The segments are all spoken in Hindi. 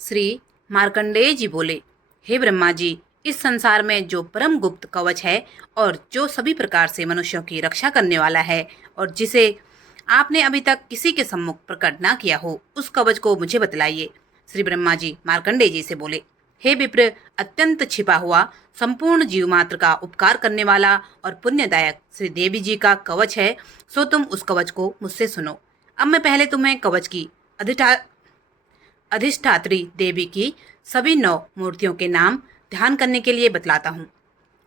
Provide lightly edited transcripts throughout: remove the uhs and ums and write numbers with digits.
श्री मार्कंडेय जी बोले, हे ब्रह्मा जी, इस संसार में जो परम गुप्त कवच है और जो सभी प्रकार से मनुष्यों की रक्षा करने वाला है और जिसे आपने अभी तक किसी के सम्मुख प्रकट ना किया हो, उस कवच को मुझे बतलाइए। श्री ब्रह्मा जी मार्कंडेय जी से बोले, हे विप्र, अत्यंत छिपा हुआ संपूर्ण जीव मात्र का उपकार करने वाला और पुण्यदायक श्री देवी जी का कवच है, सो तुम उस कवच को मुझसे सुनो। अब मैं पहले तुम्हें कवच की अधिष्ठात्री देवी की सभी 9 मूर्तियों के नाम ध्यान करने के लिए बतलाता हूँ।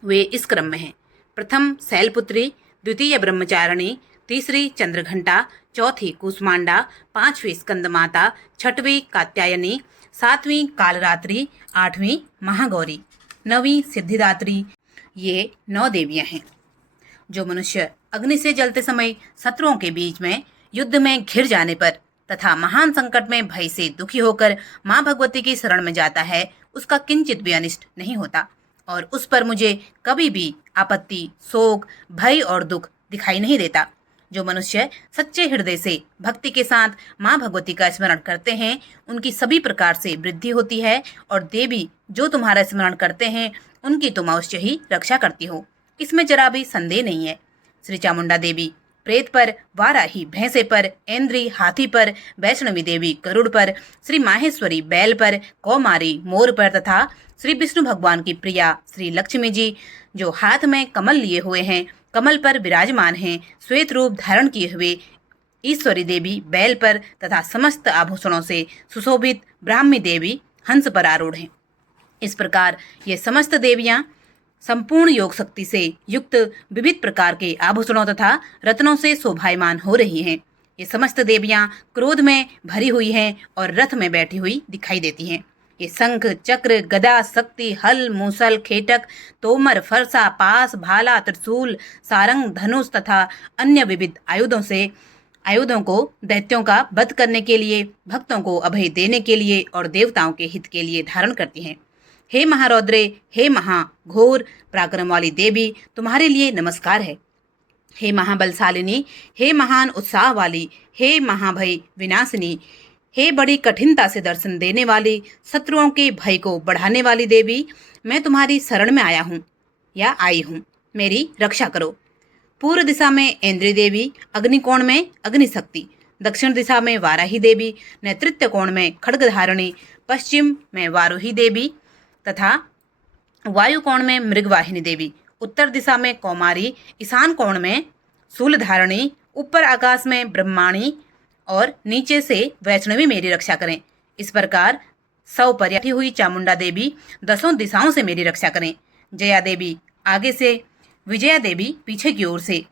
वे इस क्रम में हैं: प्रथम शैलपुत्री, द्वितीय ब्रह्मचारिणी, तीसरी चंद्रघंटा, चौथी कुसमांडा, पांचवी स्कंदमाता, छठवीं कात्यायनी, सातवीं कालरात्रि, आठवीं महागौरी, नवीं सिद्धिदात्री। ये 9 देवियां हैं। जो मनुष्य अग्नि से जलते समय शत्रुओं के बीच में युद्ध में घिर जाने पर तथा महान संकट में भय से दुखी होकर मां भगवती की शरण में जाता है, उसका किंचित भी अनिष्ट नहीं होता और उस पर मुझे कभी भी आपत्ति, शोक, भय और दुख दिखाई नहीं देता। जो मनुष्य सच्चे हृदय से भक्ति के साथ मां भगवती का स्मरण करते हैं, उनकी सभी प्रकार से वृद्धि होती है और देवी जो तुम्हारा स्मरण करते हैं, उनकी तुम अवश्य ही रक्षा करती हो, इसमें जरा भी संदेह नहीं है। श्री चामुंडा देवी प्रेत पर, वाराही भैंसे पर, ऐन्द्री हाथी पर, वैष्णवी देवी गरुड़ पर, श्री माहेश्वरी बैल पर, कौमारी मोर पर तथा श्री विष्णु भगवान की प्रिया श्री लक्ष्मी जी जो हाथ में कमल लिए हुए हैं, कमल पर विराजमान हैं, श्वेत रूप धारण किए हुए ईश्वरी देवी बैल पर तथा समस्त आभूषणों से सुशोभित ब्राह्मी देवी हंस पर आरूढ़ हैं। इस प्रकार ये समस्त देवियां संपूर्ण योग शक्ति से युक्त विविध प्रकार के आभूषणों तथा रत्नों से शोभायमान हो रही हैं। ये समस्त देवियां क्रोध में भरी हुई हैं और रथ में बैठी हुई दिखाई देती हैं। ये शंख, चक्र, गदा, शक्ति, हल, मूसल, खेटक, तोमर, फरसा, पास, भाला, त्रिशूल, सारंग, धनुष तथा अन्य विविध आयुधों को दैत्यों का वध करने के लिए, भक्तों को अभय देने के लिए और देवताओं के हित के लिए धारण करती हैं। हे महारौद्रे, हे महाघोर पराक्रम वाली देवी, तुम्हारे लिए नमस्कार है। हे महाबलशालिनी, हे महान उत्साह वाली, हे महाभय विनाशिनी, हे बड़ी कठिनता से दर्शन देने वाली, शत्रुओं के भय को बढ़ाने वाली देवी, मैं तुम्हारी शरण में आया हूँ या आई हूँ, मेरी रक्षा करो। पूर्व दिशा में ऐन्द्री देवी, अग्निकोण में अग्निशक्ति, दक्षिण दिशा में वाराही देवी, नेतृत्व कोण में खड्गधारिणी, पश्चिम में वारुही देवी तथा वायु कोण में मृगवाहिनी देवी, उत्तर दिशा में कौमारी, ईशान कोण में शूलधारिणी, ऊपर आकाश में ब्रह्माणी और नीचे से वैष्णवी मेरी रक्षा करें। इस प्रकार 100 पर्याठी हुई चामुंडा देवी 10 दिशाओं से मेरी रक्षा करें। जया देवी आगे से, विजया देवी पीछे की ओर से,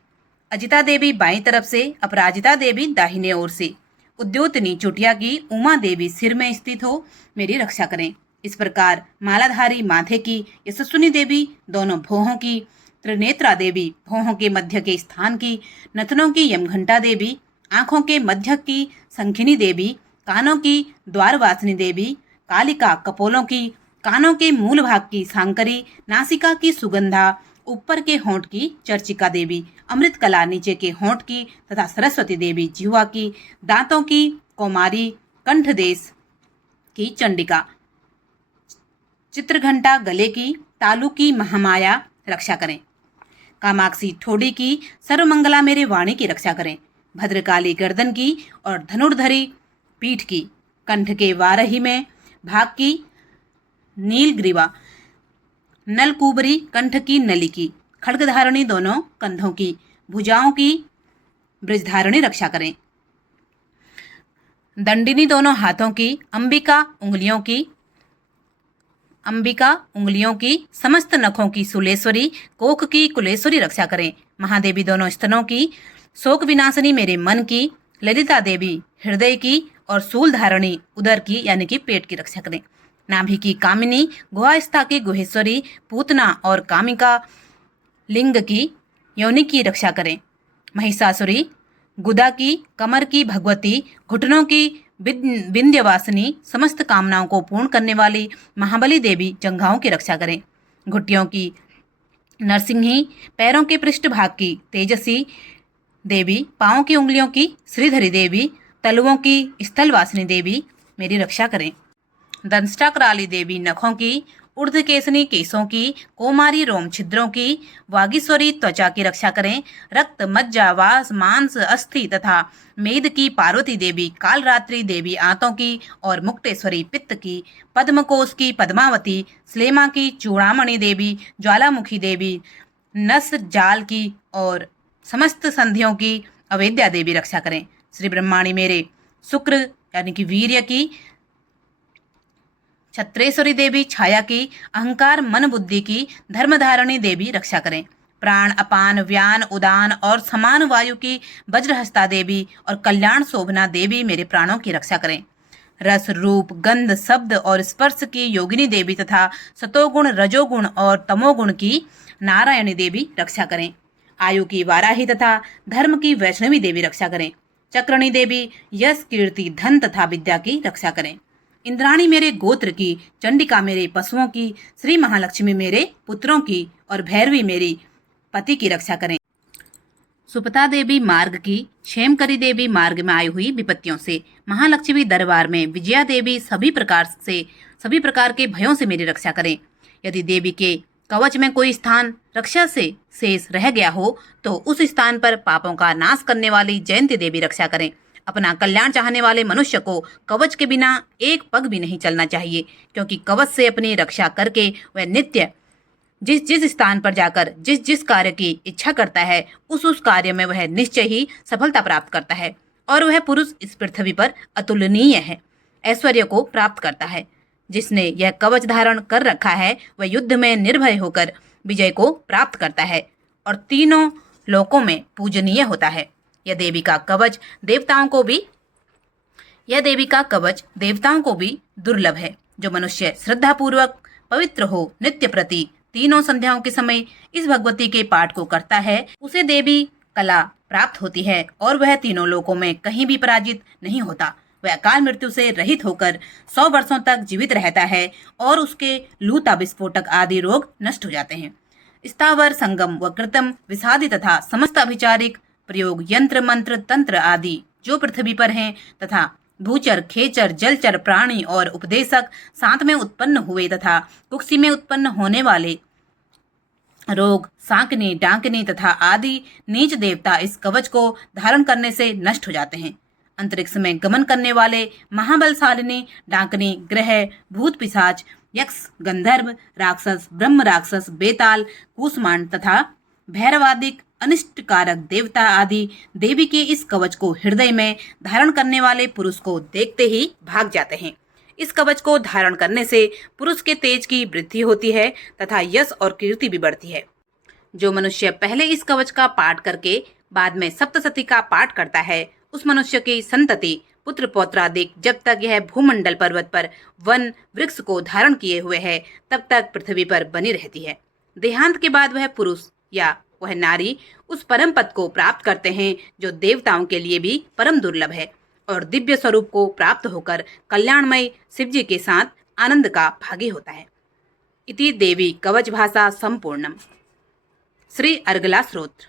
अजिता देवी बाईं तरफ से, अपराजिता देवी दाहिने ओर से, उद्योतनी चुटिया की उमा देवी सिर में स्थित हो मेरी रक्षा करें। इस प्रकार मालाधारी माथे की यशस्विनी देवी दोनों भौहों की, त्रिनेत्रा देवी भौहों के मध्य के स्थान की, नथनों की यमघंटा देवी, आंखों के मध्य की संखिनी देवी, कानों की द्वारवासिनी देवी, कालिका कपोलों की, कानों के मूल भाग की सांकरी, नासिका की सुगंधा, ऊपर के होंठ की चर्चिका देवी, अमृत कला नीचे के होंठ की तथा सरस्वती देवी जिह्वा की, दांतों की कौमारी, कंठ देश की चंडिका, चित्रघंटा गले की, तालु की महामाया रक्षा करें। कामाक्षी ठोड़ी की, सर्वमंगला मेरे वाणी की रक्षा करें। भद्रकाली गर्दन की और धनुर्धरी पीठ की, कंठ के वारही में भाग की नीलग्रीवा, नलकुबरी कंठ की नली की, खड्गधारिणी दोनों कंधों की, भुजाओं की ब्रजधारिणी रक्षा करें। दंडिनी दोनों हाथों की, अंबिका उंगलियों की, समस्त नखों की सुलेश्वरी, कोख की कुलेश्वरी रक्षा करें। महादेवी दोनों स्तनों की, शोक विनाशिनी मेरे मन की, ललिता देवी हृदय की और शूल धारणी उदर की यानी कि पेट की रक्षा करें। नाभि की कामिनी, गुहास्था की गुहेश्वरी, पूतना और कामिका लिंग की योनि की रक्षा करें। महिषासुरी, गुदा की, कमर की भगवती, घुटनों की विंध्यवासिनी, समस्त कामनाओं को पूर्ण करने वाली महाबली देवी जंघाओं की रक्षा करें। घुटियों की नरसिंही, पैरों के पृष्ठभाग की तेजसी देवी, पांवों की उंगलियों की श्रीधरी देवी, तलुओं की स्थलवासिनी देवी मेरी रक्षा करें। दंष्ट्राकराली देवी नखों की, ऊर्ध्वकेसनी केसों की, कोमारी रोम छिद्रों की, वागीश्वरी त्वचा की रक्षा करें। रक्त, मज्जा, वास, मांस, अस्थि तथा मेद की पार्वती देवी, कालरात्रि देवी आंतों की और मुक्तेश्वरी पित्त की, पद्मकोश की पद्मावती, स्लेमा की चूड़ामणि देवी, ज्वालामुखी देवी, नस जाल की और समस्त संधियों की अवेद्या देवी रक्षा करें। श्री ब्रह्माणी मेरे शुक्र यानी कि वीर्य की, छत्रेश्वरी देवी छाया की, अहंकार मन बुद्धि की, धर्मधारणी देवी रक्षा करें। प्राण, अपान, व्यान, उदान और समान वायु की वज्रहस्ता देवी और कल्याण शोभना देवी मेरे प्राणों की रक्षा करें। रस, रूप, गंध, शब्द और स्पर्श की योगिनी देवी तथा सतोगुण, रजोगुण और तमोगुण की नारायणी देवी रक्षा करें। आयु की वाराही तथा धर्म की वैष्णवी देवी रक्षा करें। चक्रणी देवी यश, कीर्ति, धन तथा विद्या की रक्षा करें। इंद्राणी मेरे गोत्र की, चंडिका मेरे पशुओं की, श्री महालक्ष्मी मेरे पुत्रों की और भैरवी मेरी पति की रक्षा करें। सुपता देवी मार्ग की, क्षेमकरी देवी मार्ग में आई हुई विपत्तियों से, महालक्ष्मी दरबार में विजया देवी सभी प्रकार के भयों से मेरी रक्षा करें। यदि देवी के कवच में कोई स्थान रक्षा से शेष रह गया हो तो उस स्थान पर पापों का नाश करने वाली जयंती देवी रक्षा करें। अपना कल्याण चाहने वाले मनुष्य को कवच के बिना एक पग भी नहीं चलना चाहिए, क्योंकि कवच से अपनी रक्षा करके वह नित्य जिस जिस स्थान पर जाकर जिस जिस कार्य की इच्छा करता है उस कार्य में वह निश्चय ही सफलता प्राप्त करता है और वह पुरुष इस पृथ्वी पर अतुलनीय है, ऐश्वर्य को प्राप्त करता है। जिसने यह कवच धारण कर रखा है वह युद्ध में निर्भय होकर विजय को प्राप्त करता है और तीनों लोकों में पूजनीय होता है। यह देवी का कवच देवताओं को भी दुर्लभ है। जो मनुष्य श्रद्धा पूर्वक पवित्र हो, नित्य प्रति तीनों संध्याओं के समय इस भगवती के पाठ को करता है, उसे देवी कला प्राप्त होती है और वह तीनों लोकों में कहीं भी पराजित नहीं होता। वह अकाल मृत्यु से रहित होकर 100 वर्षों तक जीवित रहता है और उसके लूता, विस्फोटक आदि रोग नष्ट हो जाते हैं। स्थावर, संगम व कृतम, विषादी तथा समस्त अभिचारिक प्रयोग, यंत्र, मंत्र, तंत्र आदि जो पृथ्वी पर हैं तथा भूचर, खेचर, जलचर प्राणी और उपदेशक साथ में उत्पन्न हुए तथा कुक्षी में उत्पन्न होने वाले रोग, सांकनी, डांकनी तथा आदि नीच देवता इस कवच को धारण करने से नष्ट हो जाते हैं। अंतरिक्ष में गमन करने वाले महाबलशालिनी, डांकनी, ग्रह, भूत, पिशाच, यक्ष, गंधर्व, राक्षस, ब्रह्म राक्षस, बेताल, कूष्मांड तथा भैरवादिक अनिष्टकारक देवता आदि देवी के इस कवच को हृदय में धारण करने वाले पुरुष को देखते ही भाग जाते हैं। इस कवच को धारण करने से पुरुष के तेज की वृद्धि होती है तथा यश और कीर्ति भी बढ़ती है। जो मनुष्य पहले इस कवच का पाठ करके बाद में सप्तशती का पाठ करता है उस मनुष्य की संतति, पुत्र पौत्रादिक जब तक यह भूमंडल पर्वत पर वन वृक्ष को धारण किए हुए है तब तक पृथ्वी पर बनी रहती है। देहांत के बाद वह पुरुष या वह नारी उस परम पद को प्राप्त करते हैं जो देवताओं के लिए भी परम दुर्लभ है और दिव्य स्वरूप को प्राप्त होकर कल्याणमय शिवजी के साथ आनंद का भागी होता है। इति देवी कवच भाषा संपूर्णम। श्री अर्गला स्त्रोत्र।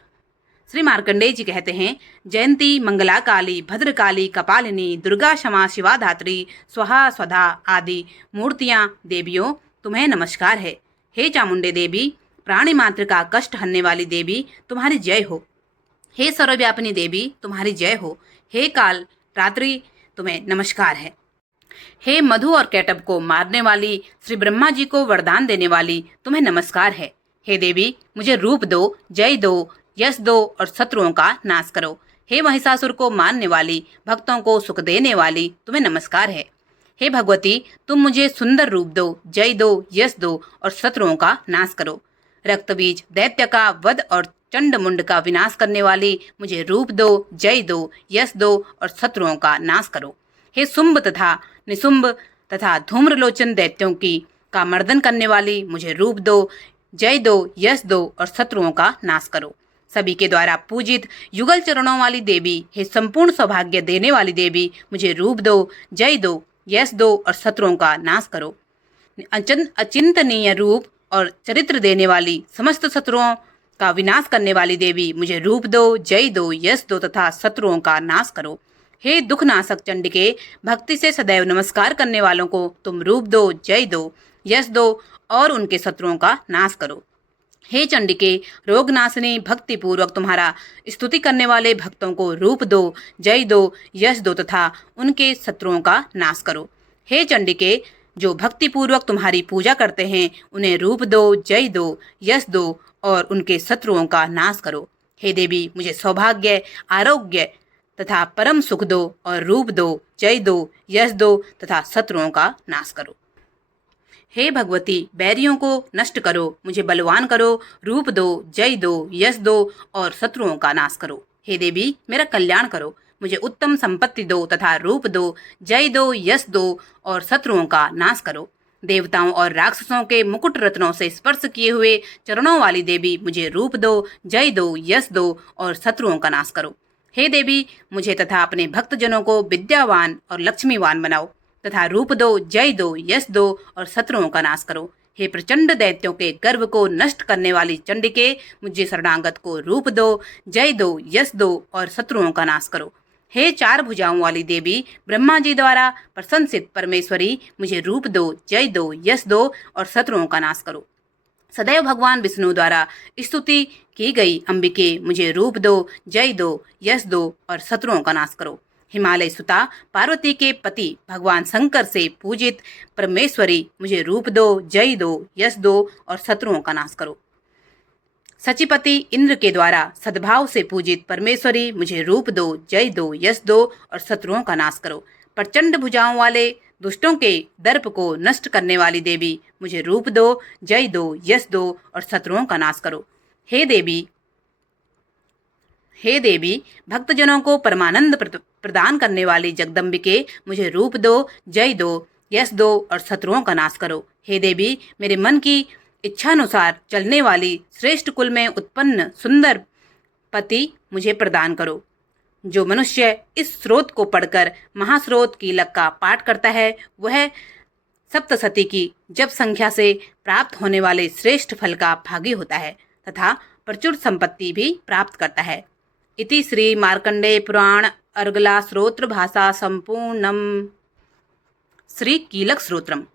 श्री मार्कंडेय जी कहते हैं, जयंती, मंगला काली, भद्रकाली, कपालिनी, दुर्गा, क्षमा, शिवा धात्री, स्वाहा, स्वधा आदि मूर्तियां देवियों तुम्हें नमस्कार है। हे चामुंडे देवी, प्राणी मात्र का कष्ट हरने वाली देवी तुम्हारी जय हो। हे सर्वव्यापिनी देवी तुम्हारी जय हो। हे काल रात्रि तुम्हें नमस्कार है। हे मधु और कैटब को मारने वाली, श्री ब्रह्मा जी को वरदान देने वाली तुम्हें नमस्कार है। हे देवी मुझे रूप दो, जय दो, यश दो और शत्रुओं का नाश करो। हे महिषासुर को मारने वाली, भक्तों को सुख देने वाली तुम्हें नमस्कार है। हे भगवती तुम मुझे सुंदर रूप दो, जय दो, यश दो और शत्रुओं का नाश करो। रक्तबीज दैत्य का वध और चंड मुंड का विनाश करने वाली मुझे रूप दो, जय दो, यश दो और शत्रुओं का नाश करो। हे शुंभ तथा निशुंभ तथा धूम्रलोचन दैत्यों की का मर्दन करने वाली मुझे रूप दो, जय दो, यश दो और शत्रुओं का नाश करो। सभी के द्वारा पूजित युगल चरणों वाली देवी, हे संपूर्ण सौभाग्य देने वाली देवी मुझे रूप दो, जय दो, यश दो और शत्रुओं का नाश करो। अचिंतनीय रूप और चरित्र देने वाली, समस्त शत्रुओं का विनाश करने वाली देवी मुझे रूप दो, जय दो, यश दो तथा शत्रुओं का नाश करो। हे दुखनाशक चंडिके, भक्ति से सदैव नमस्कार करने वालों को तुम रूप दो, जय दो, यश दो और उनके शत्रुओं का नाश करो। हे चंडिके, रोग नाशनी, भक्ति पूर्वक तुम्हारा स्तुति करने वाले भक्तों को रूप दो, जय दो, यश दो तथा उनके शत्रुओं का नाश करो। हे चंडिके, जो भक्ति पूर्वक तुम्हारी पूजा करते हैं उन्हें रूप दो, जय दो, यश दो और उनके शत्रुओं का नाश करो। हे देवी, मुझे सौभाग्य, आरोग्य तथा परम सुख दो और रूप दो, जय दो, यश दो तथा शत्रुओं का नाश करो। हे भगवती, बैरियों को नष्ट करो, मुझे बलवान करो, रूप दो, जय दो, यश दो और शत्रुओं का नाश करो। हे देवी, मेरा कल्याण करो, मुझे उत्तम संपत्ति दो तथा रूप दो, जय दो, यश दो और शत्रुओं का नाश करो। देवताओं और राक्षसों के मुकुट रत्नों से स्पर्श किए हुए चरणों वाली देवी, मुझे रूप दो, जय दो, यश दो और शत्रुओं का नाश करो। हे देवी, मुझे तथा अपने भक्तजनों को विद्यावान और लक्ष्मीवान बनाओ तथा रूप दो, जय दो, यश दो और शत्रुओं का नाश करो। हे प्रचंड दैत्यों के गर्व को नष्ट करने वाली चंडिके, मुझे शरणागत को रूप दो, जय दो, यश दो और शत्रुओं का नाश करो। हे चार भुजाओं वाली देवी, ब्रह्मा जी द्वारा प्रशंसित परमेश्वरी, मुझे रूप दो, जय दो, यश दो और शत्रुओं का नाश करो। सदैव भगवान विष्णु द्वारा स्तुति की गई अंबिके, मुझे रूप दो, जय दो, यश दो और शत्रुओं का नाश करो। हिमालय सुता पार्वती के पति भगवान शंकर से पूजित परमेश्वरी, मुझे रूप दो, जय दो, यश दो और शत्रुओं का नाश करो। सचिपति इंद्र के द्वारा सद्भाव से पूजित परमेश्वरी, मुझे रूप दो, जय दो, यश दो और शत्रुओं का नाश करो। प्रचंड भुजाओं वाले दुष्टों के दर्प को नष्ट करने वाली देवी, मुझे रूप दो, जय दो, यश दो और शत्रुओं का नाश करो। हे देवी, भक्तजनों को परमानंद प्रदान करने वाली जगदम्बिके, मुझे रूप दो, जय दो, यश दो और शत्रुओं का नाश करो। हे देवी, मेरे मन की इच्छानुसार चलने वाली श्रेष्ठ कुल में उत्पन्न सुंदर पति मुझे प्रदान करो। जो मनुष्य इस स्रोत को पढ़कर महास्रोत कीलक का पाठ करता है, वह सप्तशती की जप संख्या से प्राप्त होने वाले श्रेष्ठ फल का भागी होता है तथा प्रचुर संपत्ति भी प्राप्त करता है। इति श्री मार्कंडेय पुराण अर्गला श्रोत्र भाषा संपूर्णम। श्री कीलक श्रोत्रम।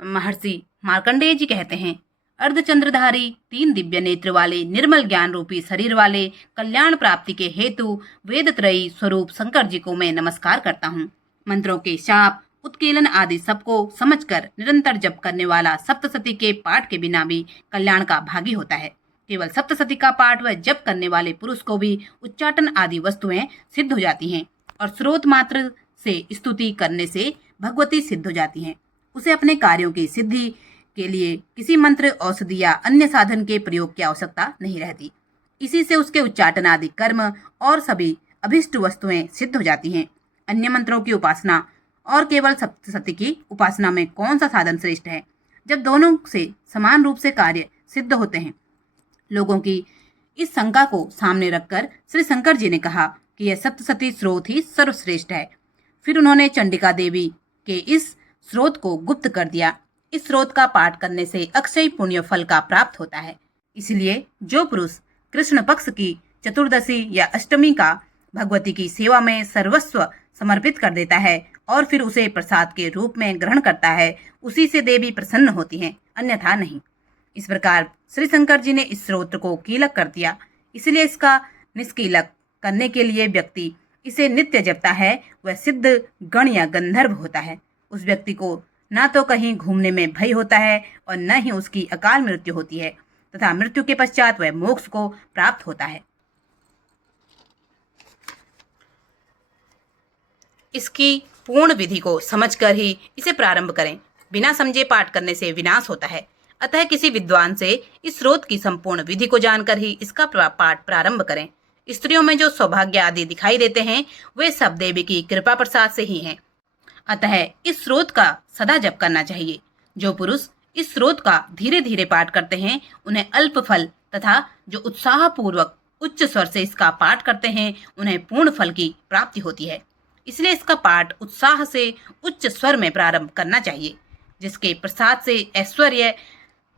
महर्षि मार्कंडेय जी कहते हैं, अर्धचंद्रधारी 3 दिव्य नेत्र वाले निर्मल ज्ञान रूपी शरीर वाले कल्याण प्राप्ति के हेतु वेदत्रयी स्वरूप शंकर जी को मैं नमस्कार करता हूँ। मंत्रों के शाप, उत्कीलन आदि सबको समझकर निरंतर जप करने वाला सप्तशती के पाठ के बिना भी कल्याण का भागी होता है। केवल सप्तशती का पाठ व जप करने वाले पुरुष को भी उच्चाटन आदि वस्तुएं सिद्ध हो जाती हैं और स्रोत मात्र से स्तुति करने से भगवती सिद्ध हो जाती हैं। उसे अपने कार्यों की सिद्धि के लिए किसी मंत्र, औषधि या अन्य साधन के प्रयोग की आवश्यकता नहीं रहती। इसी से उसके उच्चाटन आदि कर्म और सभी अभिष्ट वस्तुएं सिद्ध हो जाती हैं। अन्य मंत्रों की उपासना और केवल सप्तशती की उपासना में कौन सा साधन श्रेष्ठ है, जब दोनों से समान रूप से कार्य सिद्ध होते हैं। लोगों की इस शंका को सामने रखकर श्री शंकर जी ने कहा कि यह सप्तशती स्रोत ही सर्वश्रेष्ठ है। फिर उन्होंने चंडिका देवी के इस स्रोत को गुप्त कर दिया। इस स्रोत का पाठ करने से अक्षय पुण्य फल का प्राप्त होता है। इसलिए जो पुरुष कृष्ण पक्ष की चतुर्दशी या अष्टमी का भगवती की सेवा में सर्वस्व समर्पित कर देता है और फिर उसे प्रसाद के रूप में ग्रहण करता है, उसी से देवी प्रसन्न होती हैं, अन्यथा नहीं। इस प्रकार श्री शंकर जी ने इस स्रोत को कीलक कर दिया। इसलिए इसका निष्कीलक करने के लिए व्यक्ति इसे नित्य जपता है, वह सिद्ध गण या गंधर्व होता है। उस व्यक्ति को न तो कहीं घूमने में भय होता है और न ही उसकी अकाल मृत्यु होती है तथा मृत्यु के पश्चात वह मोक्ष को प्राप्त होता है। इसकी पूर्ण विधि को समझकर ही इसे प्रारंभ करें। बिना समझे पाठ करने से विनाश होता है। अतः किसी विद्वान से इस स्रोत की संपूर्ण विधि को जानकर ही इसका पाठ प्रारंभ करें। स्त्रियों में जो सौभाग्य आदि दिखाई देते हैं, वे सब देवी की कृपा प्रसाद से ही हैं। अतः इस स्रोत का सदा जप करना चाहिए। जो पुरुष इस स्रोत का धीरे धीरे पाठ करते हैं, उन्हें अल्प फल तथा जो उत्साह पूर्वक उच्च स्वर से इसका पाठ करते हैं, उन्हें पूर्ण फल की प्राप्ति होती है। इसलिए इसका पाठ उत्साह से उच्च स्वर में प्रारंभ करना चाहिए, जिसके प्रसाद से ऐश्वर्य,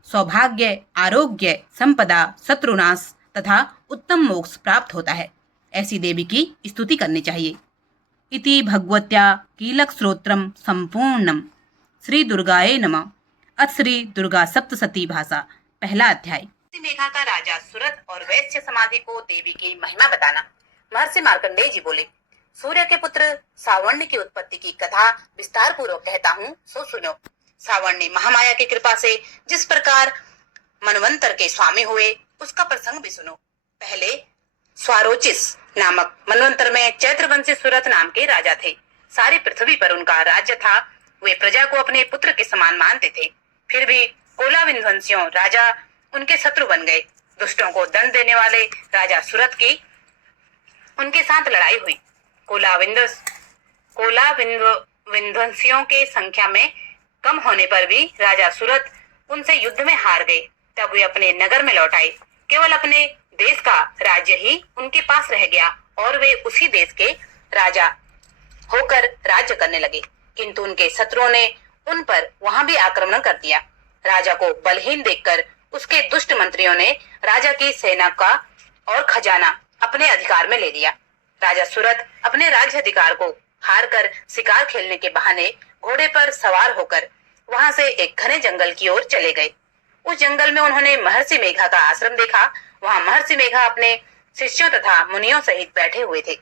सौभाग्य, आरोग्य, संपदा, शत्रुनाश तथा उत्तम मोक्ष प्राप्त होता है। ऐसी देवी की स्तुति करनी चाहिए। इति भगवत्या कीलक स्त्रोत्रम संपूर्णम। श्री दुर्गाये नमः। अथ श्री दुर्गा सप्तशती भाषा। पहला अध्याय। मेघा का राजा सुरत और वैश्य समाधि को देवी की महिमा बताना। महर्षि मार्कंडेय जी बोले, सूर्य के पुत्र सावर्ण की उत्पत्ति की कथा विस्तार पूर्वक कहता हूँ, सो सुनो। सावर्ण महामाया की कृपा से जिस प्रकार मनवंतर के स्वामी हुए, उसका प्रसंग भी सुनो। पहले स्वारोचिस नामक मनवंतर में चैत्रवंशी सुरत नाम के राजा थे। सारी पृथ्वी पर उनका राज्य था। वे प्रजा को अपने पुत्र के समान मानते थे। फिर भी कोलाविंध्वंसियों राजा उनके शत्रु बन गए। दुष्टों को दंड देने वाले राजा सुरत की उनके साथ लड़ाई हुई। कोलाविंध्वंसियों के संख्या में कम होने पर भी राजा सुरत उनसे युद्ध में हार गए। तब वे अपने नगर में लौट आए। केवल अपने देश का राज्य ही उनके पास रह गया और वे उसी देश के राजा होकर राज्य करने लगे। किंतु उनके शत्रुओं ने उन पर वहां भी आक्रमण कर दिया। राजा को बलहीन देखकर उसके दुष्ट मंत्रियों ने राजा की सेना का और खजाना अपने अधिकार में ले लिया। राजा सूरत अपने राज्य अधिकार को हार कर शिकार खेलने के बहाने घोड़े पर सवार होकर वहां से एक घने जंगल की ओर चले गए। उस जंगल में उन्होंने महर्षि मेघा का आश्रम देखा। वहां महर्षि मेघा अपने शिष्यों तथा मुनियों सहित बैठे हुए थे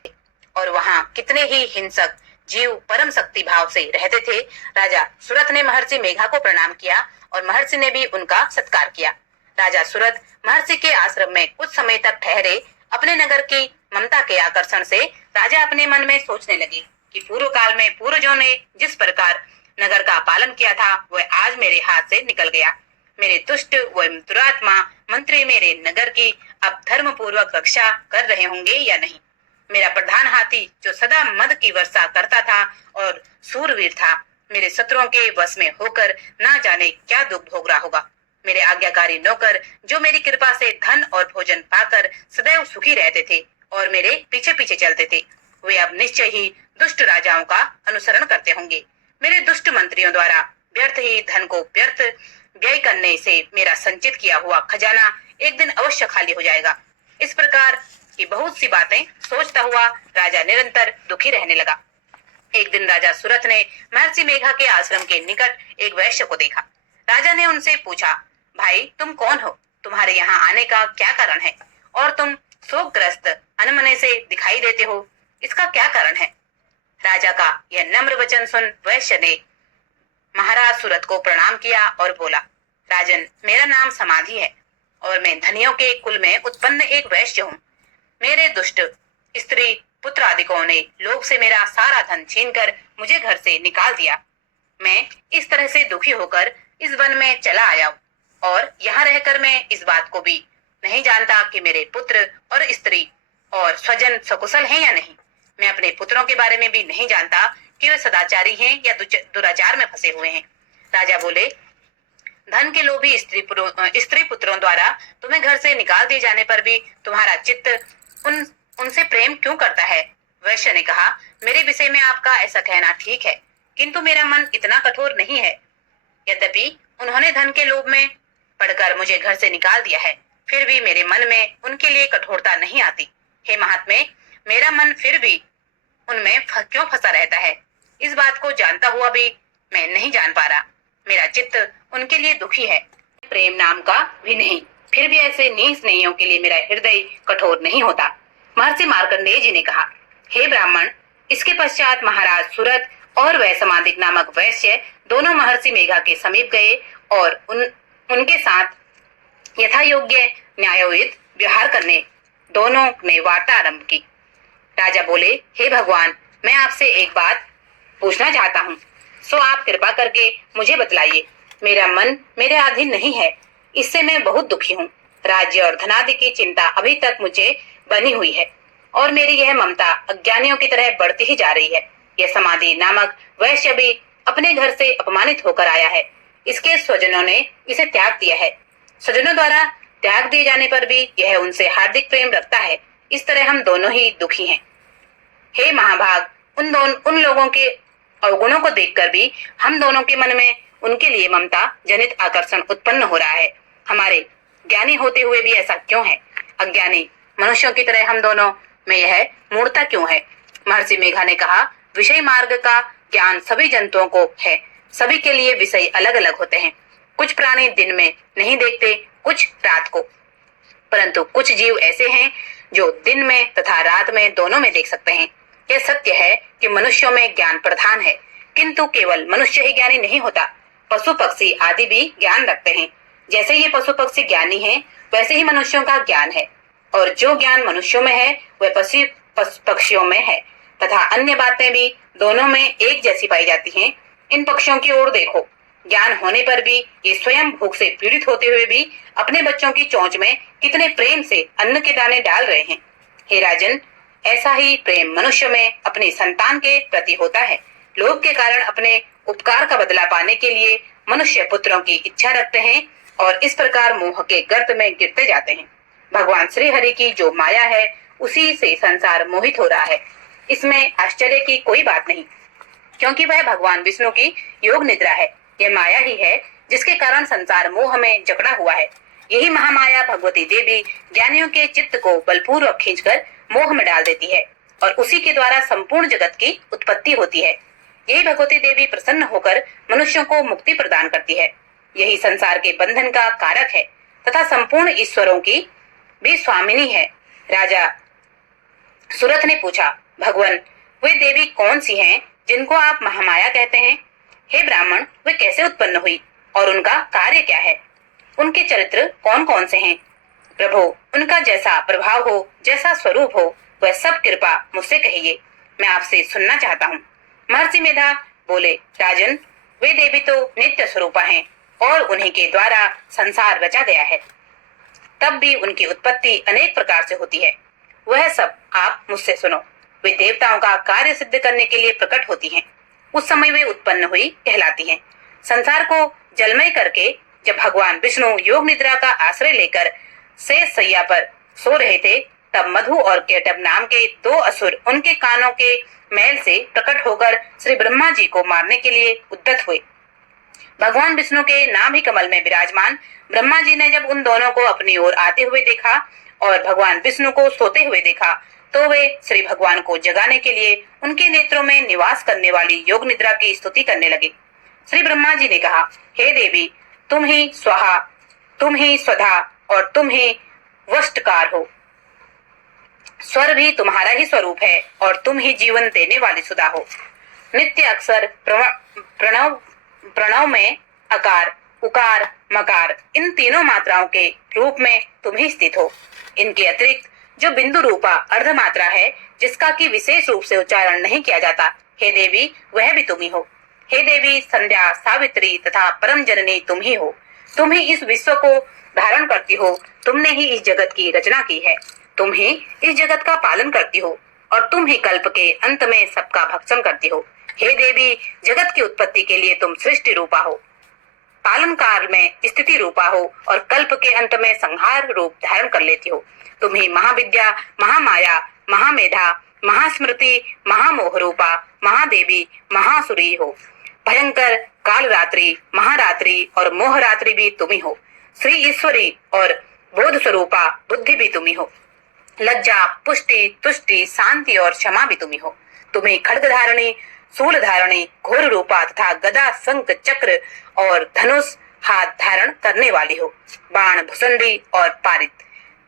और वहां कितने ही हिंसक जीव परम शक्ति भाव से रहते थे। राजा सूरत ने महर्षि मेघा को प्रणाम किया और महर्षि ने भी उनका सत्कार किया। राजा सूरत महर्षि के आश्रम में कुछ समय तक ठहरे। अपने नगर की ममता के आकर्षण से राजा अपने मन में सोचने लगे कि पूर्व काल में पूर्वजों ने जिस प्रकार नगर का पालन किया था, वह आज मेरे हाथ से निकल गया। मेरे दुष्ट व दुरात्मा मंत्री मेरे नगर की अब धर्म पूर्वक रक्षा कर रहे होंगे या नहीं। मेरा प्रधान हाथी जो सदा मद की वर्षा करता था और सूरवीर था, मेरे शत्रुओं के वश में होकर ना जाने क्या दुख भोग रहा होगा। मेरे आज्ञाकारी नौकर जो मेरी कृपा से धन और भोजन पाकर सदैव सुखी रहते थे और मेरे पीछे पीछे चलते थे, वे अब निश्चय ही दुष्ट राजाओं का अनुसरण करते होंगे। मेरे दुष्ट मंत्रियों द्वारा व्यर्थ ही धन को व्यर्थ व्यय करने से मेरा संचित किया हुआ खजाना एक दिन अवश्य खाली हो जाएगा। इस प्रकार की बहुत सी बातें सोचता हुआ राजा निरंतर दुखी रहने लगा। एक दिन राजा सूरत ने महर्षि मेघा के आश्रम के निकट एक वैश्य को देखा। राजा ने उनसे पूछा, भाई तुम कौन हो? तुम्हारे यहाँ आने का क्या कारण है? और तुम शोकग्रस्त अनमने से दिखाई देते हो, इसका क्या कारण है? राजा का यह नम्र वचन सुन वैश्य ने महाराज सूरत को प्रणाम किया और बोला, राजन, मेरा नाम समाधि है और मैं धनियों के कुल में उत्पन्न एक वैश्य हूँ। मेरे दुष्ट स्त्री पुत्र आदिकों ने लोभ से मेरा सारा धन छीनकर मुझे घर से निकाल दिया। मैं इस तरह से दुखी होकर इस वन में चला आया और यहाँ रहकर मैं इस बात को भी नहीं जानता कि मेरे पुत्र और स्त्री और स्वजन सकुशल हैं या नहीं। मैं अपने पुत्रों के बारे में भी नहीं जानता कि वे सदाचारी हैं या दुराचार में फंसे हुए हैं। राजा बोले, धन के लोभी स्त्री पुत्रों द्वारा तुम्हें घर से निकाल दिए जाने पर भी तुम्हारा चित्त उनसे प्रेम क्यों करता है? वैश्य ने कहा, मेरे विषय में आपका ऐसा कहना ठीक है, किंतु मेरा मन इतना कठोर नहीं है। यद्यपि उन्होंने धन के लोभ में पड़कर मुझे घर से निकाल दिया है, फिर भी मेरे मन में उनके लिए कठोरता नहीं आती। हे महात्मे, मेरा मन फिर भी उनमें क्यों फंसा रहता है? इस बात को जानता हुआ भी मैं नहीं जान पा रहा। मेरा चित्त उनके लिए दुखी है, प्रेम नाम का भी नहीं। फिर भी ऐसे नीच स्नेहियों के लिए मेरा हृदय कठोर नहीं होता। महर्षि मार्कंडेय जी ने कहा, हे ब्राह्मण, इसके पश्चात महाराज सूरत और वह समाधिक नामक वैश्य दोनों महर्षि मेघा के समीप गए और उनके साथ यथा योग्य न्यायोचित व्यवहार करने दोनों ने वार्ता आरंभ की। राजा बोले, हे भगवान, मैं आपसे एक बात पूछना चाहता हूँ, सो आप कृपा करके मुझे बतलाइए। मेरा मन मेरे अधीन नहीं है, इससे मैं बहुत दुखी हूँ। राज्य और धनादि की चिंता अभी तक मुझे बनी हुई है और मेरी यह ममता अज्ञानियों की तरह बढ़ती ही जा रही है। यह समाधि नामक वैश्य भी अपने घर से अपमानित होकर आया है। इसके स्वजनों ने इसे त्याग दिया है। स्वजनों द्वारा त्याग दिए जाने पर भी यह उनसे हार्दिक प्रेम रखता है। इस तरह हम दोनों ही दुखी हैं। हे महाभाग, उन लोगों के अवगुणों को देखकर भी हम दोनों के मन में उनके लिए ममता जनित आकर्षण उत्पन्न हो रहा है। हमारे ज्ञानी होते हुए भी ऐसा क्यों है? अज्ञानी मनुष्यों की तरह हम दोनों में यह मूर्ता क्यों है? महर्षि मेघा ने कहा, विषय मार्ग का ज्ञान सभी जंतुओं को है। सभी के लिए विषय अलग अलग होते हैं। कुछ प्राणी दिन में नहीं देखते, कुछ रात को, परंतु कुछ जीव ऐसे हैं जो दिन में तथा रात में दोनों में देख सकते हैं। यह सत्य है कि मनुष्यों में ज्ञान प्रधान है, किंतु केवल मनुष्य ही ज्ञानी नहीं होता, पशु पक्षी आदि भी ज्ञान रखते हैं। जैसे ये पशु पक्षी ज्ञानी हैं, वैसे ही मनुष्यों का ज्ञान है, और जो ज्ञान मनुष्यों में है वह पक्षियों में है, तथा अन्य बातें भी दोनों में एक जैसी पाई जाती हैं। इन पक्षियों की ओर देखो, ज्ञान होने पर भी ये स्वयं भूख से पीड़ित होते हुए भी अपने बच्चों की चोंच में कितने प्रेम से अन्न के दाने डाल रहे हैं। हे राजन, ऐसा ही प्रेम मनुष्य में अपनी संतान के प्रति होता है। लोभ के कारण अपने उपकार का बदला पाने के लिए मनुष्य पुत्रों की इच्छा रखते हैं और इस प्रकार मोह के गर्त में गिरते जाते हैं। भगवान श्री हरि की जो माया है, उसी से संसार मोहित हो रहा है। इसमें आश्चर्य की कोई बात नहीं, क्योंकि वह भगवान विष्णु की योग निद्रा है। यह माया ही है जिसके कारण संसार मोह में जकड़ा हुआ है। यही महामाया भगवती देवी ज्ञानियों के चित्त को बलपूर्वक खींचकर मोह में डाल देती है और उसी के द्वारा संपूर्ण जगत की उत्पत्ति होती है। यही भगवती देवी प्रसन्न होकर मनुष्यों को मुक्ति प्रदान करती है। यही संसार के बंधन का कारक है तथा संपूर्ण ईश्वरों की भी स्वामिनी है। राजा सुरथ ने पूछा, भगवान, वे देवी कौन सी हैं जिनको आप महामाया कहते हैं? हे ब्राह्मण, वे कैसे उत्पन्न हुई और उनका कार्य क्या है? उनके चरित्र कौन कौन से हैं? प्रभु, उनका जैसा प्रभाव हो, जैसा स्वरूप हो, वह सब कृपा मुझसे कहिए, मैं आपसे सुनना चाहता हूँ। महर्षि मेधा बोले, राजन, वे देवी तो नित्य स्वरूपा हैं और उन्हीं के द्वारा संसार रचा गया है। तब भी उनकी उत्पत्ति अनेक प्रकार से होती है। वह सब आप मुझसे सुनो। वे देवताओं का कार्य सिद्ध करने के लिए प्रकट होती हैं। उस समय वे उत्पन्न हुई कहलाती हैं। संसार को जलमय करके जब भगवान विष्णु योग निद्रा का आश्रय लेकर शेष सैया पर सो रहे थे, तब मधु और केटभ नाम के दो असुर उनके कानों के मैल से प्रकट होकर श्री ब्रह्मा जी को मारने के लिए उद्यत हुए। भगवान विष्णु के नाम ही कमल में विराजमान ब्रह्मा जी ने जब उन दोनों को अपनी ओर आते हुए देखा और भगवान विष्णु को सोते हुए देखा, तो वे श्री भगवान को जगाने के लिए उनके नेत्रों में निवास करने वाली योग निद्रा की स्तुति करने लगे। श्री ब्रह्मा जी ने कहा, हे देवी, तुम ही स्वाहा, तुम ही स्वधा और तुम ही वष्टकार हो। स्वर भी तुम्हारा ही स्वरूप है और तुम ही जीवन देने वाली सुधा हो। नित्य अक्षर प्रणव में अकार, उकार, मकार, इन तीनों मात्राओं के रूप में तुम ही स्थित हो। इनके अतिरिक्त जो बिंदु रूपा अर्ध मात्रा है, जिसका कि विशेष रूप से उच्चारण नहीं किया जाता, हे देवी, वह भी तुम ही हो। हे देवी, संध्या, सावित्री तथा परम जननी तुम ही हो। तुम ही इस विश्व को धारण करती हो। तुमने ही इस जगत की रचना की है। तुम ही इस जगत का पालन करती हो और तुम ही कल्प के अंत में सबका भक्षण करती हो। हे देवी, जगत की उत्पत्ति के लिए तुम सृष्टि रूपा हो, पालन काल में स्थिति रूपा हो और कल्प के अंत में संहार रूप धारण कर लेती हो। तुम ही महाविद्या, महामाया, महामेधा, महास्मृति, महामोह रूपा, महादेवी, महासुरी हो। भयंकर काल रात्रि, महारात्रि और मोह रात्रि भी तुम ही हो। श्री ईश्वरी और बोध स्वरूपा बुद्धि भी तुम ही हो। लज्जा, पुष्टि, तुष्टि, शांति और क्षमा भी तुम ही हो। तुम्हें खड्ग धारणी, शूल धारणी, घोर रूपा तथा गदा, शंख, चक्र और धनुष हाथ धारण करने वाली हो। बाण, भुसंडी और पारित,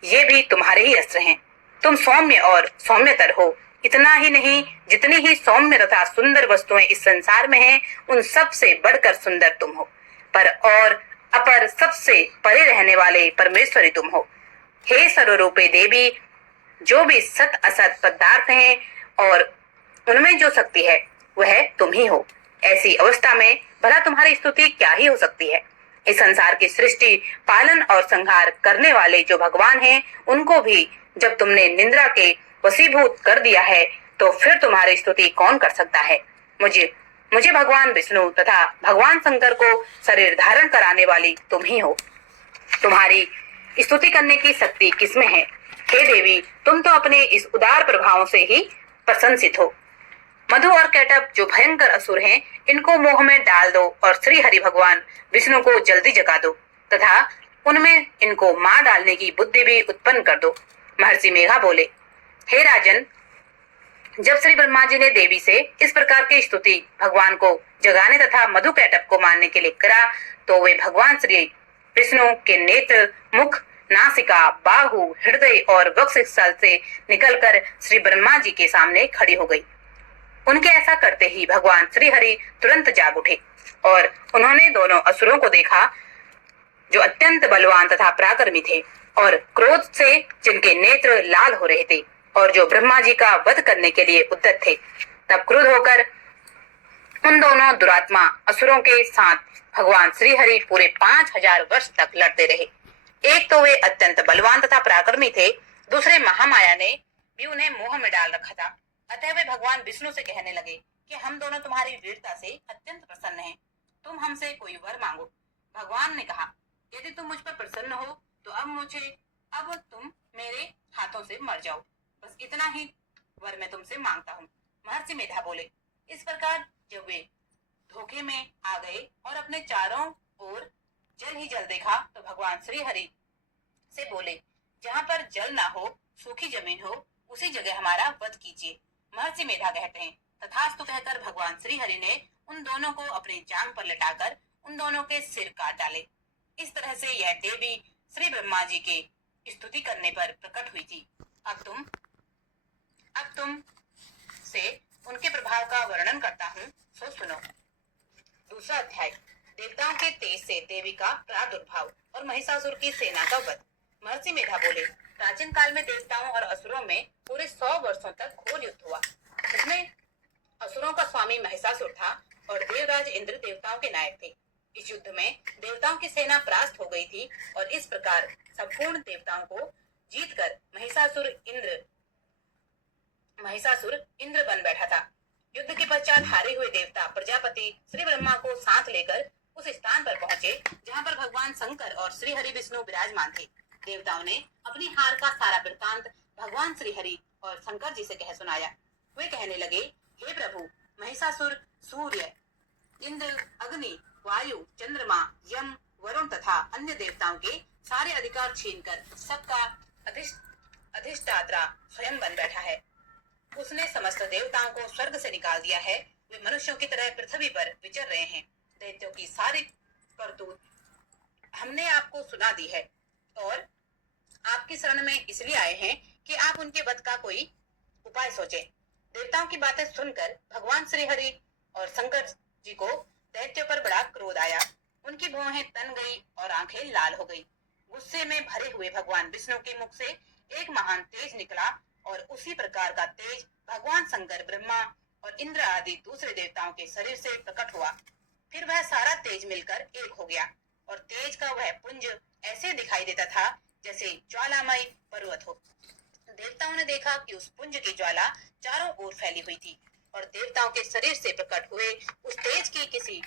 ये भी तुम्हारे ही अस्त्र हैं। तुम सौम्य और सौम्यतर हो। इतना ही नहीं, जितनी ही सौम्य तथा सुंदर वस्तुएं इस संसार में हैं, उन सब से बढ़कर सुंदर तुम हो। पर और अपर सबसे परे रहने वाले परमेश्वरी तुम हो। हे सर्वरूपे देवी, जो भी सत असत पदार्थ हैं और उनमें जो शक्ति है, वह तुम ही हो। ऐसी अवस्था में भला तुम्हारी स्तुति क्या ही हो सकती है। इस संसार की सृष्टि, पालन और संहार करने वाले जो भगवान हैं, उनको भी जब तुमने निंद्रा के वशीभूत कर दिया है, तो फिर तुम्हारी स्तुति कौन कर सकता है। मुझे भगवान विष्णु तथा भगवान शंकर को शरीर धारण कराने वाली तुम ही हो। तुम्हारी स्तुति करने की शक्ति किसमें है? हे देवी, तुम तो अपने इस उदार प्रभावों से ही प्रशंसित हो। मधु और केटभ जो भयंकर असुर हैं, इनको मोह में डाल दो और श्री हरि भगवान विष्णु को जल्दी जगा दो तथा उनमें इनको मार डालने की बुद्धि भी उत्पन्न कर दो। महर्षि मेघा बोले, हे राजन, जब श्री ब्रह्मा जी ने देवी से इस प्रकार की स्तुति भगवान को जगाने तथा मधु कैटभ को मारने के लिए करा, तो वे भगवान श्री विष्णु के नेत्र, मुख, नासिका, बाहु, हृदय और वक्ष स्थल से निकलकर श्री ब्रह्मा जी के सामने खड़ी हो गई। उनके ऐसा करते ही भगवान श्री हरि तुरंत जाग उठे और उन्होंने दोनों असुरों को देखा, जो अत्यंत बलवान तथा पराक्रमी थे और क्रोध से जिनके नेत्र लाल हो रहे थे और जो ब्रह्मा जी का वध करने के लिए उद्यत थे। तब क्रोध होकर उन दोनों दुरात्मा असुरों के साथ भगवान श्री हरि पूरे 5000 वर्ष तक लड़ते रहे। एक तो वे अत्यंत बलवान तथा पराक्रमी थे, दूसरे महामाया ने भी उन्हें मोह में डाल रखा था। अतः वे भगवान विष्णु से कहने लगे कि हम दोनों तुम्हारी वीरता से अत्यंत प्रसन्न हैं, तुम हमसे कोई वर मांगो। भगवान ने कहा, यदि तुम मुझ पर प्रसन्न हो तो अब तुम मेरे हाथों से मर जाओ, बस इतना ही वर मैं तुमसे मांगता हूँ। महर्षि मेधा बोले। इस प्रकार जब वे धोखे में आ गए और अपने चारों ओर जल ही जल देखा, तो भगवान श्री हरि से बोले, जहाँ पर जल ना हो, सूखी जमीन हो, उसी जगह हमारा वध कीजिए। महर्षि मेधा कहते हैं, तथास्तु कहकर भगवान श्री हरि ने उन दोनों को अपनी जांग पर लटाकर उन दोनों के सिर काट डाले। इस तरह से यह देवी श्री ब्रह्मा जी के स्तुति करने पर प्रकट हुई थी। अब तुम से उनके प्रभाव का वर्णन करता हूँ, सो सुनो। दूसरा अध्याय, देवताओं के तेज से देवी का प्रादुर्भाव और महिषासुर की सेना का वध। महर्षि मेधा बोले, प्राचीन काल में देवताओं और असुरों में पूरे 100 वर्षों तक घोर युद्ध हुआ। इसमें असुरों का स्वामी महिषासुर था और देवराज इंद्र देवताओं के नायक थे। इस युद्ध में देवताओं की सेना परास्त हो गई थी और इस प्रकार संपूर्ण देवताओं को जीतकर महिषासुर इंद्र बन बैठा था। युद्ध के पश्चात हारे हुए देवता प्रजापति श्री ब्रह्मा को साथ लेकर उस स्थान पर पहुंचे जहां पर भगवान शंकर और श्री हरि विष्णु विराजमान थे। देवताओं ने अपनी हार का सारा वृत्तांत भगवान श्री हरि और शंकर जी से कह सुनाया। वे कहने लगे, हे प्रभु, महिषासुर सूर्य, इंद्र, अग्नि, वायु, चंद्रमा, यम, वरुण तथा अन्य देवताओं के सारे अधिकार छीनकर सबका अधिष्ठाता स्वयं बन बैठा है। उसने समस्त देवताओं को स्वर्ग से निकाल दिया है। वे मनुष्यों की तरह पृथ्वी पर विचर रहे हैं। दैत्यों की सारी करतूत हमने आपको सुना दी है और आपकी शरण में इसलिए आए हैं कि आप उनके वध का कोई उपाय सोचें। देवताओं की बातें सुनकर भगवान श्री हरि और शंकर जी को दैत्यों पर बड़ा क्रोध आया। उनकी भौहें तन गई और आंखें लाल हो गई। गुस्से में भरे हुए भगवान विष्णु के मुख से एक महान तेज निकला और उसी प्रकार का तेज भगवान शंकर, ब्रह्मा और इंद्र आदि दूसरे देवताओं के शरीर से प्रकट हुआ। फिर वह सारा तेज मिलकर एक हो गया और तेज का वह पुंज ऐसे दिखाई देता था जैसे ज्वालामय पर्वत हो। देवताओं ने देखा कि उस पुंज की ज्वाला चारों ओर फैली हुई थी और देवताओं के शरीर से प्रकट हुए उस तेज की किसी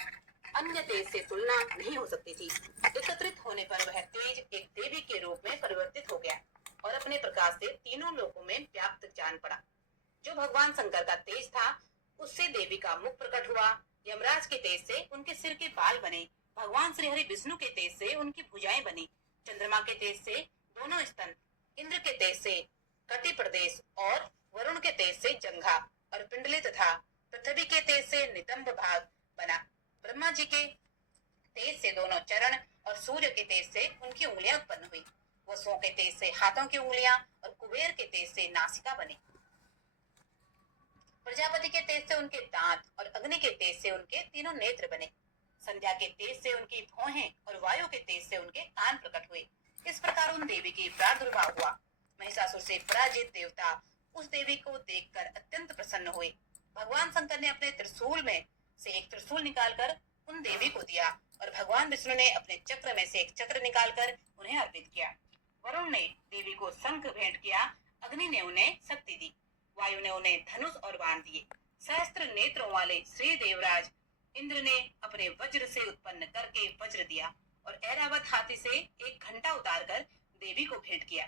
अन्य तेज से तुलना नहीं हो सकती थी। एकत्रित होने पर वह तेज एक देवी के रूप में परिवर्तित हो गया और अपने प्रकाश से तीनों लोकों में व्याप्त जान पड़ा। जो भगवान शंकर का तेज था, उससे देवी का मुख प्रकट हुआ। यमराज के तेज से उनके सिर के बाल बने। भगवान श्री हरि विष्णु के तेज से उनकी भुजाएं बनी। चंद्रमा के तेज से दोनों स्तन, इंद्र के तेज से कटि प्रदेश और वरुण के तेज से जंघा और पिंडली तथा पृथ्वी के तेज से नितंब भाग बना। ब्रह्मा जी के तेज से दोनों चरण और सूर्य के तेज से उनकी उंगलियां उत्पन्न हुई। वसुओं के तेज से हाथों की उंगलियां और कुबेर के तेज से नासिका बनी। प्रजापति के तेज से उनके दांत और अग्नि के तेज से उनके तीनों नेत्र बने। संध्या के तेज से उनकी भौहें और वायु के तेज से उनके कान प्रकट हुए। इस प्रकार उन देवी की प्रादुर्भाव हुआ। महिषासुर से पराजित देवता उस देवी को देखकर अत्यंत प्रसन्न हुए। भगवान शंकर ने अपने त्रिशूल में से एक त्रिशूल निकालकर उन देवी को दिया और भगवान विष्णु ने अपने चक्र में से एक चक्र निकालकर उन्हें अर्पित किया। वरुण ने देवी को शंख भेंट किया। अग्नि ने उन्हें शक्ति दी। वायु ने उन्हें धनुष और बाण दिए। सहस्त्र नेत्रों वाले श्री देवराज इंद्र ने अपने वज्र से उत्पन्न करके वज्र दिया और ऐरावत हाथी से एक घंटा उतारकर देवी को भेंट किया।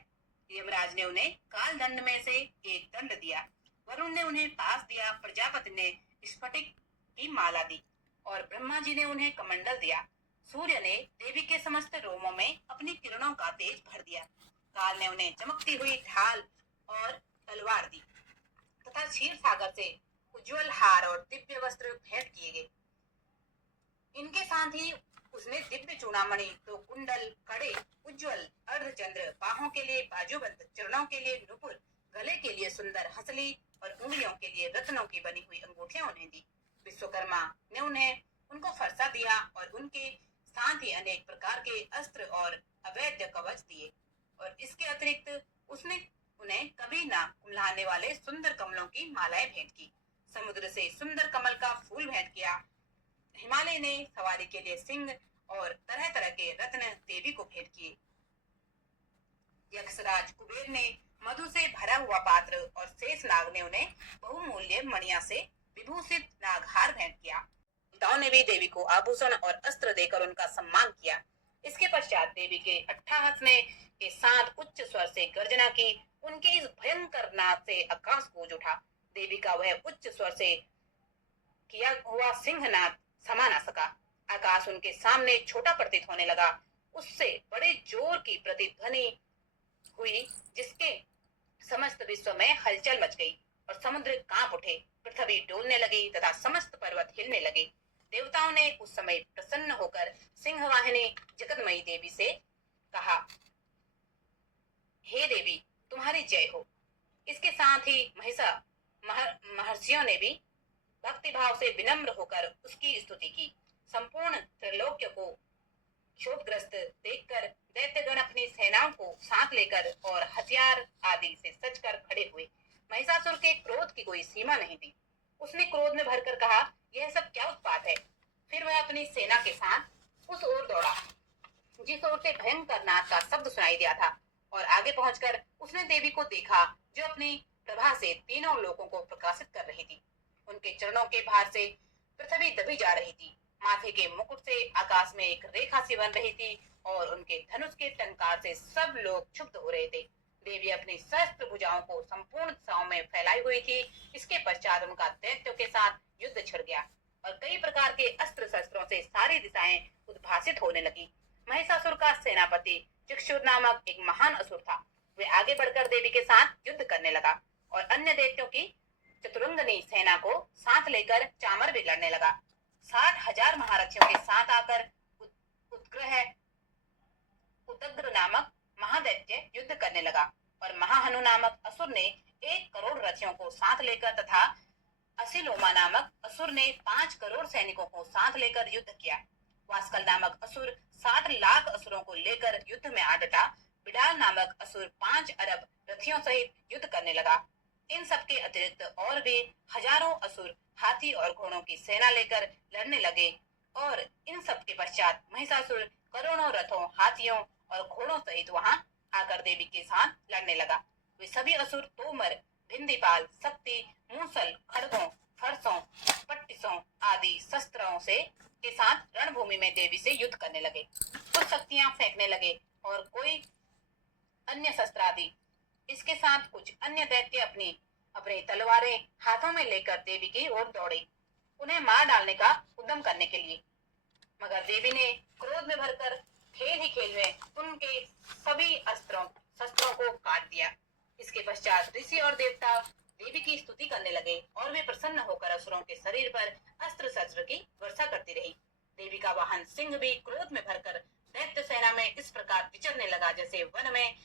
यमराज ने उन्हें काल दंड में से एक दंड दिया। वरुण ने उन्हें पास दिया। प्रजापति ने स्फटिक की माला दी और ब्रह्मा जी ने उन्हें कमंडल दिया। सूर्य ने देवी के समस्त रोमों में अपनी किरणों का तेज भर दिया। काल ने उन्हें चमकती हुई ढाल और तलवार दी। तथा क्षीर सागर से उज्जवल हार और दिव्य वस्त्र भेंट किए गए। इनके साथ ही उसने दिव्य चूड़ामणि तो कुंडल, कड़े, उज्जवल अर्धचंद्र, बाहों के लिए बाजूबंद, चरणों के लिए नुपुर, गले के लिए सुंदर हंसली और उंगलियों के लिए रत्नों की बनी हुई अंगूठियां उन्हें दी। विश्वकर्मा ने उन्हें उनको फरसा दिया और उनके साथ ही अनेक प्रकार के अस्त्र और अवैध कवच दिए। और इसके अतिरिक्त उसने उन्हें कभी ना कुम्हलाने वाले सुंदर कमलों की मालाएं भेंट की। समुद्र से सुंदर कमल का फूल भेंट किया। हिमालय ने सवारी के लिए सिंह और तरह तरह के रत्न देवी को भेंट किए। यक्षराज कुबेर ने मधु से भरा हुआ पात्र और शेष नाग ने उन्हें बहुमूल्य मणिया से विभूषित नागहार भेंट किया। देवताओं ने भी देवी को आभूषण और अस्त्र देकर उनका सम्मान किया। इसके पश्चात देवी के अट्टहासने के साथ उच्च स्वर से गर्जना की। उनके इस भयंकर नाद से आकाश गूंज उठा। देवी का वह उच्च स्वर से किया हुआ सिंहनाद समा न सका। आकाश उनके सामने छोटा प्रतीत होने लगा। उससे बड़े जोर की प्रतिध्वनि हुई जिसके समस्त विश्व में हलचल मच गई और समुद्र कांप उठे, पृथ्वी डोलने लगी तथा समस्त पर्वत हिलने लगे। देवताओं ने उस समय प्रसन्न होकर सिंहवाहिनी जगतमयी देवी से कहा, हे देवी, तुम्हारी जय हो। इसके साथ ही महर्षियों ने भी भक्ति भाव से विनम्र होकर उसकी स्तुति की। संपूर्ण त्रैलोक्य को क्षोभग्रस्त देखकर दैत्यगण अपनी सेनाओं को साथ लेकर और हथियार आदि से सजकर खड़े हुए। महिषासुर के क्रोध की कोई सीमा नहीं थी। उसने क्रोध में भरकर कहा, यह सब क्या उत्पात है। फिर वह अपनी सेना के साथ उस ओर दौड़ा जिस ओर से भयंकर नाद का शब्द सुनाई दिया था और आगे पहुंचकर उसने देवी को देखा जो अपनी प्रभा से तीनों लोगों को प्रकाशित कर रही थी। उनके चरणों के भार से पृथ्वी दबी जा रही थी। माथे के मुकुट से आकाश में एक रेखा सी बन रही थी और उनके धनुष के टंकार से सब लोग क्षुब्ध हो रहे थे। देवी अपनी सहस्त्र भुजाओं को संपूर्ण दिशाओं में फैलाई हुई थी। इसके पश्चात उनका दैत्यों के साथ युद्ध छिड़ गया और कई प्रकार के अस्त्र शस्त्रों से सारी दिशाएं उद्भासित होने लगी। महिषासुर का सेनापति चक्षुर नामक एक महान असुर था। वे आगे बढ़कर देवी के साथ युद्ध करने लगा और अन्य दैत्यों की चतुरंगनी सेना को साथ लेकर चामर भी लड़ने लगा। 60,000 महारथियों के साथ आकर उत्ग्रह उदग्र नामक महादैत्य युद्ध करने लगा और महाहनु नामक असुर ने 1 करोड़ रथियों को साथ लेकर तथा असिलोमा नामक असुर ने 5 करोड़ सैनिकों को साथ लेकर युद्ध किया। वास्कल नामक असुर 60 लाख असुरों को लेकर युद्ध में आ डटा। बिडाल नामक असुर 5 अरब रथियों सहित युद्ध करने लगा। इन सबके अतिरिक्त और भी हजारों असुर हाथी और घोड़ों की सेना लेकर लड़ने लगे और इन सब के पश्चात महिषासुर करोड़ों रथों, हाथियों और घोड़ों सहित वहां आकर देवी के साथ लड़ने लगा। वे सभी असुर तोमर, भिंदीपाल, शक्ति, मूसल, खड़गों, फरसों, पट्टिसों आदि शस्त्रों से के साथ रणभूमि में देवी से युद्ध करने लगे। कुछ शक्तियां फेंकने लगे और कोई अन्य शस्त्र आदि। इसके साथ कुछ अन्य दैत्य अपनी तलवारें हाथों में लेकर देवी की ओर दौड़े, उन्हें मार डालने का उद्यम करने के लिए। मगर देवी ने क्रोध में भरकर खेल ही खेल में उनके सभी शस्त्रों को काट दिया। इसके पश्चात ऋषि और देवता देवी की स्तुति करने लगे और वे प्रसन्न होकर असुरों के शरीर पर अस्त्र शस्त्र की वर्षा करती रही। देवी का वाहन सिंह भी क्रोध में भरकर दैत्य सेना में इस प्रकार विचरने लगा जैसे वन में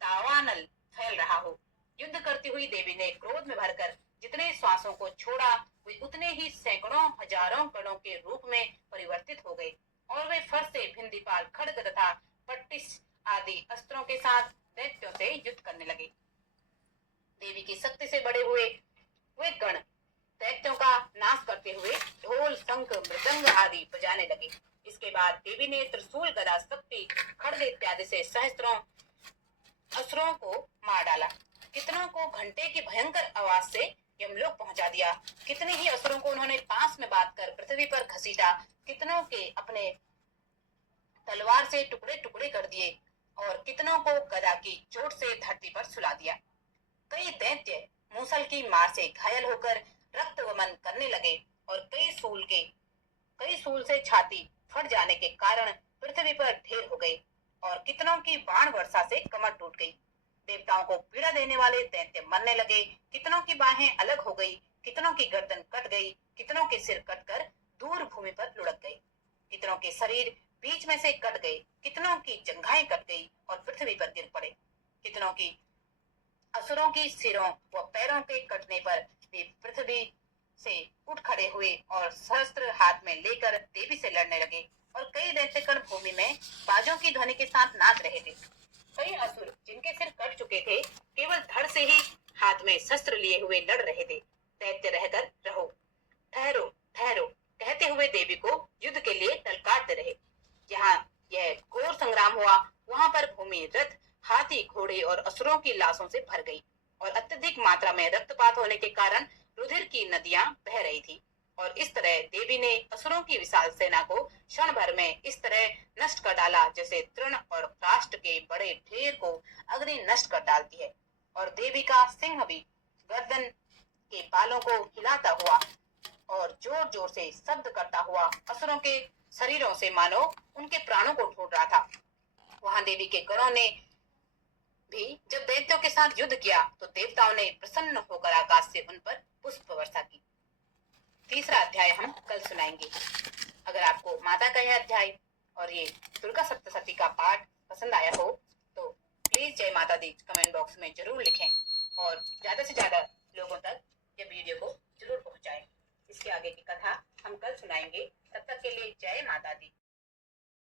दावानल फैल रहा हो। युद्ध करती हुई देवी ने क्रोध में भरकर जितने श्वासों को छोड़ा वे उतने ही सैकड़ों हजारों कणों के रूप में परिवर्तित हो गए और वे फर से भिंदीपाल, खड्ग तथा पट्टिस आदि अस्त्रों के साथ दैत्यों से युद्ध करने लगे। देवी की शक्ति से बड़े हुए वे गण दैत्यों का नाश करते हुए ढोल, शंख, मृदंग आदि बजाने लगे। इसके बाद देवी ने त्रिशूल, गदा, शक्ति, खड्ग इत्यादि से सहस्त्रों असुरों को मार डाला। कितनों को घंटे की भयंकर आवाज से यमलोक पहुंचा दिया। कितने ही असुरों को उन्होंने पास में बांधकर पृथ्वी पर घसीटा। कितनों के अपने तलवार से टुकड़े टुकड़े कर दिए और कितनों को गदा की चोट से धरती पर सुला दिया। कई दैत्य मूसल की मार से घायल होकर रक्त वमन करने लगे और कई सूल से छाती फट जाने के कारण पृथ्वी पर ढेर हो गए और कितनों की बाण वर्षा से कमर टूट गई। देवताओं को पीड़ा देने वाले दैत्य मरने लगे। कितनों की बाहें अलग हो गई, कितनों की गर्दन कट गई, कितनों के सिर कटकर दूर भूमि पर लुढ़क गए, कितनों के शरीर बीच में से कट गए, कितनों की जंघाएं कट गई और पृथ्वी पर गिर पड़े। कितनों की असुरों की सिरों व पैरों के कटने पर वे पृथ्वी से उठ खड़े हुए और शस्त्र हाथ में लेकर देवी से लड़ने लगे। और कई दैत्यगण भूमि में बाजों की ध्वनि के साथ नाच रहे थे। कई असुर जिनके सिर कट चुके थे केवल धड़ से ही हाथ में शस्त्र लिए हुए लड़ रहे थे। दैत्य रहकर रहो, ठहरो ठहरो कहते हुए देवी को युद्ध के लिए ललकारते रहे। जहाँ यह घोर संग्राम हुआ वहां पर भूमि रथ, हाथी, घोड़े और असुरों की लाशों से भर गई और अत्यधिक मात्रा में रक्तपात होने के कारण रुधिर की नदियां बह रही थी। और इस तरह देवी ने असुरों की विशाल सेना को क्षण भर में इस तरह नष्ट कर डाला जैसे तृण और काष्ठ के बड़े ढेर को अग्नि नष्ट कर डालती है। और देवी का सिंह भी गर्दन के बालों को हिलाता हुआ और जोर जोर से शब्द करता हुआ असुरों के शरीरों से मानो उनके प्राणों को ढूंढ रहा था। वहां देवी के गणों ने भी जब दैत्यों के साथ युद्ध किया तो देवताओं ने प्रसन्न होकर आकाश से उन पर पुष्प वर्षा की। तीसरा अध्याय हम कल सुनाएंगे। अगर आपको माता का यह अध्याय और ये दुर्गा सप्तशती का पाठ पसंद आया हो तो प्लीज जय माता दी कमेंट बॉक्स में जरूर लिखें और ज्यादा से ज्यादा लोगों तक ये वीडियो को जरूर पहुंचाएं। इसके आगे की कथा हम कल सुनाएंगे। तब तक के लिए जय माता दी।